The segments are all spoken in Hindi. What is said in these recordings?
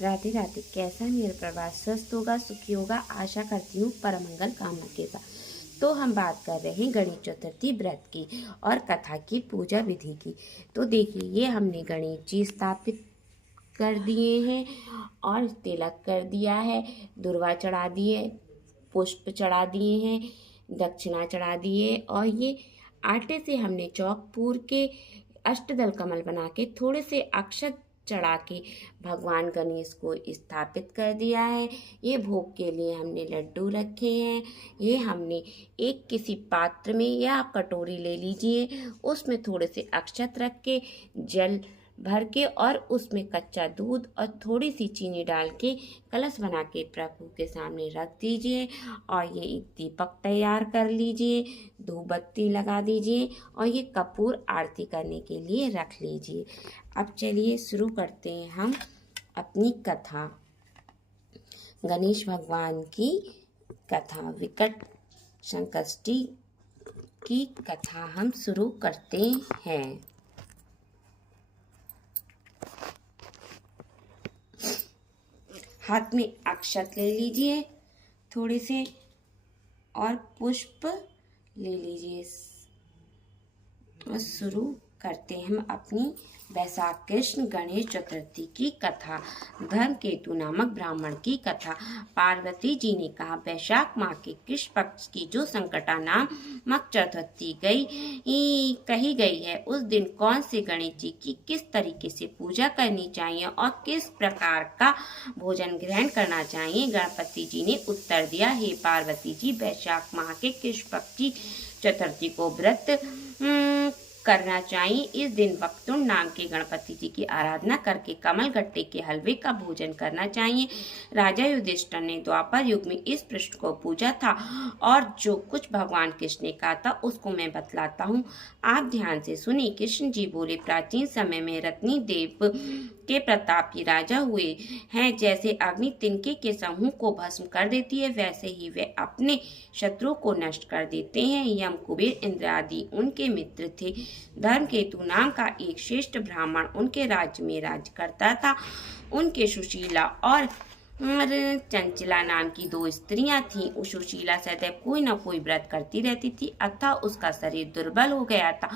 राधे राधे। कैसा मेरा परिवार? स्वस्थ होगा, सुखी होगा, आशा करती हूँ परमंगल कामना के साथ। तो हम बात कर रहे हैं गणेश चतुर्थी व्रत की और कथा की, पूजा विधि की। तो देखिए, ये हमने गणेश जी स्थापित कर दिए हैं और तिलक कर दिया है, दुर्वा चढ़ा दिए, पुष्प चढ़ा दिए हैं, दक्षिणा चढ़ा दिए, और ये आटे से हमने चौक पूर के अष्टदल कमल बना के थोड़े से अक्षत चढ़ा के भगवान गणेश को स्थापित कर दिया है। ये भोग के लिए हमने लड्डू रखे हैं। ये हमने एक किसी पात्र में या कटोरी ले लीजिए, उसमें थोड़े से अक्षत रख के, जल भर के और उसमें कच्चा दूध और थोड़ी सी चीनी डाल के कलश बना के प्रभु के सामने रख दीजिए। और ये एक दीपक तैयार कर लीजिए, धूप बत्ती लगा दीजिए और ये कपूर आरती करने के लिए रख लीजिए। अब चलिए शुरू करते हैं हम अपनी कथा। गणेश भगवान की कथा, विकट संकष्टी की कथा हम शुरू करते हैं। हाथ में अक्षत ले लीजिए थोड़े से और पुष्प ले लीजिए और शुरू करते हैं हम अपनी वैशाख कृष्ण गणेश चतुर्थी की कथा। धर्मकेतु नामक ब्राह्मण की कथा। पार्वती जी ने कहा, वैशाख माह के कृष्ण पक्ष की जो संकटा नामक चतुर्थी कही गई है, उस दिन कौन से गणेश जी की किस तरीके से पूजा करनी चाहिए और किस प्रकार का भोजन ग्रहण करना चाहिए। गणपति जी ने उत्तर दिया, हे पार्वती जी, वैशाख माह के कृष्ण पक्ष की चतुर्थी को व्रत करना चाहिए। इस दिन वक्तुंड नाम के गणपति जी की आराधना करके कमल गट्टे के हलवे का भोजन करना चाहिए। राजा युधिष्ठिर ने द्वापर युग में इस प्रश्न को पूछा था और जो कुछ भगवान कृष्ण ने कहा था उसको मैं बतलाता हूँ, आप ध्यान से सुनिए। कृष्ण जी बोले, प्राचीन समय में रत्नी देव के प्रतापी राजा हुए हैं। जैसे अग्नि तिनके के समूह को भस्म कर देती है, वैसे ही वे अपने शत्रु को नष्ट कर देते हैं। यम, कुबेर, इंद्र आदि उनके मित्र थे। धर्मकेतु नाम का एक श्रेष्ठ ब्राह्मण उनके राज्य में राज्य करता था। उनके सुशीला और चंचला नाम की दो स्त्रियां थीं। सुशीला सदैव कोई न कोई व्रत करती रहती थी, अतः उसका शरीर दुर्बल हो गया था।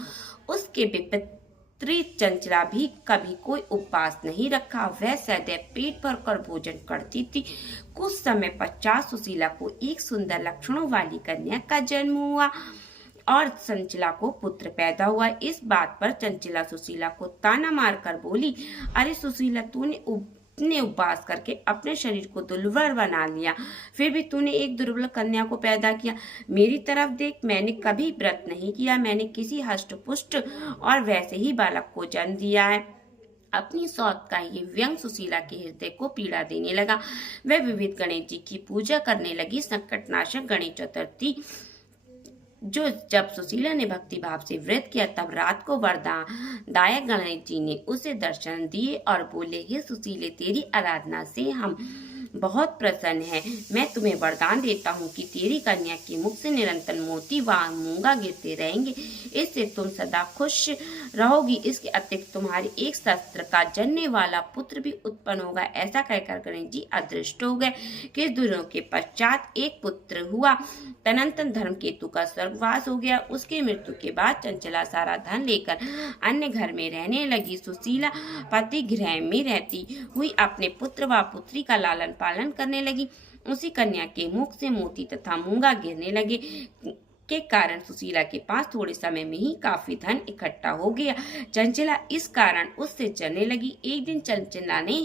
उसके विपरीत चंचला भी कभी कोई उपवास नहीं रखा, वह सदैव पेट भरकर भोजन करती थी। कुछ समय पश्चात सुशीला को एक सुंदर लक्षणों वाली कन्या का जन्म हुआ और चंचला को पुत्र पैदा हुआ। इस बात पर चंचला सुशीला को ताना मारकर बोली, अरे सुशीला, तूने उपवास करके अपने शरीर को दुर्बल बना लिया, फिर भी तूने एक दुर्बल कन्या को पैदा किया। मेरी तरफ देख, मैंने कभी व्रत नहीं किया, मैंने किसी हष्ट पुष्ट और वैसे ही बालक को जन्म दिया है। अपनी सौत का ये व्यंग सुशीला के हृदय को पीड़ा देने लगा। वह विविध गणेश जी की पूजा करने लगी। संकटनाशक गणेश चतुर्थी जब सुशीला ने भक्ति भाव से व्रत किया, तब रात को वरदायक गणेश जी ने उसे दर्शन दिए और बोले, हे सुशीले, तेरी आराधना से हम बहुत प्रसन्न है। मैं तुम्हें वरदान देता हूँ कि तेरी कन्या के मुख से निरंतर मोती व मूंगा गिरते रहेंगे, इससे तुम सदा खुश रहोगी। इसके अतिरिक्त तुम्हारे एक शस्त्र का जनने वाला पुत्र भी उत्पन्न होगा। ऐसा कहकर गणेश जी अदृष्ट हो गए। कुछ दिनों के पश्चात एक पुत्र हुआ। तदनंतर धर्मकेतु का स्वर्गवास हो गया। उसकी मृत्यु के बाद चंचला सारा धन लेकर अन्य घर में रहने लगी। सुशीला पति गृह में रहती हुई अपने पुत्र व पुत्री का लालन पालन करने लगी। उसी कन्या के मुख से मोती तथा मूंगा गिरने लगे के कारण सुशीला के पास थोड़े समय में ही काफी धन इकट्ठा हो गया। चंचला इस कारण उससे चलने लगी। एक दिन चंचला ने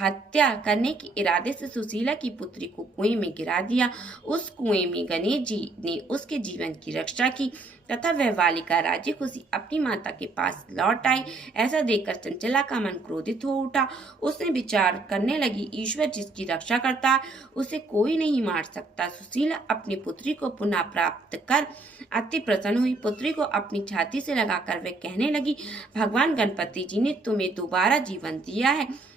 हत्या करने के इरादे से सुशीला की पुत्री को कुएं में गिरा दिया। उस कुएं में गणेश जी ने उसके जीवन की रक्षा की तथा वह बालिका राजी खुशी अपनी माता के पास लौट आई। ऐसा देखकर चंचला का मन क्रोधित हो उठा। उसने विचार करने लगी, ईश्वर जिसकी रक्षा करता है उसे कोई नहीं मार सकता। सुशीला अपनी पुत्री को पुनः प्राप्त कर अति प्रसन्न हुई। पुत्री को अपनी छाती से लगाकर वह कहने लगी, भगवान गणपति जी ने तुम्हें दोबारा जीवन दिया है।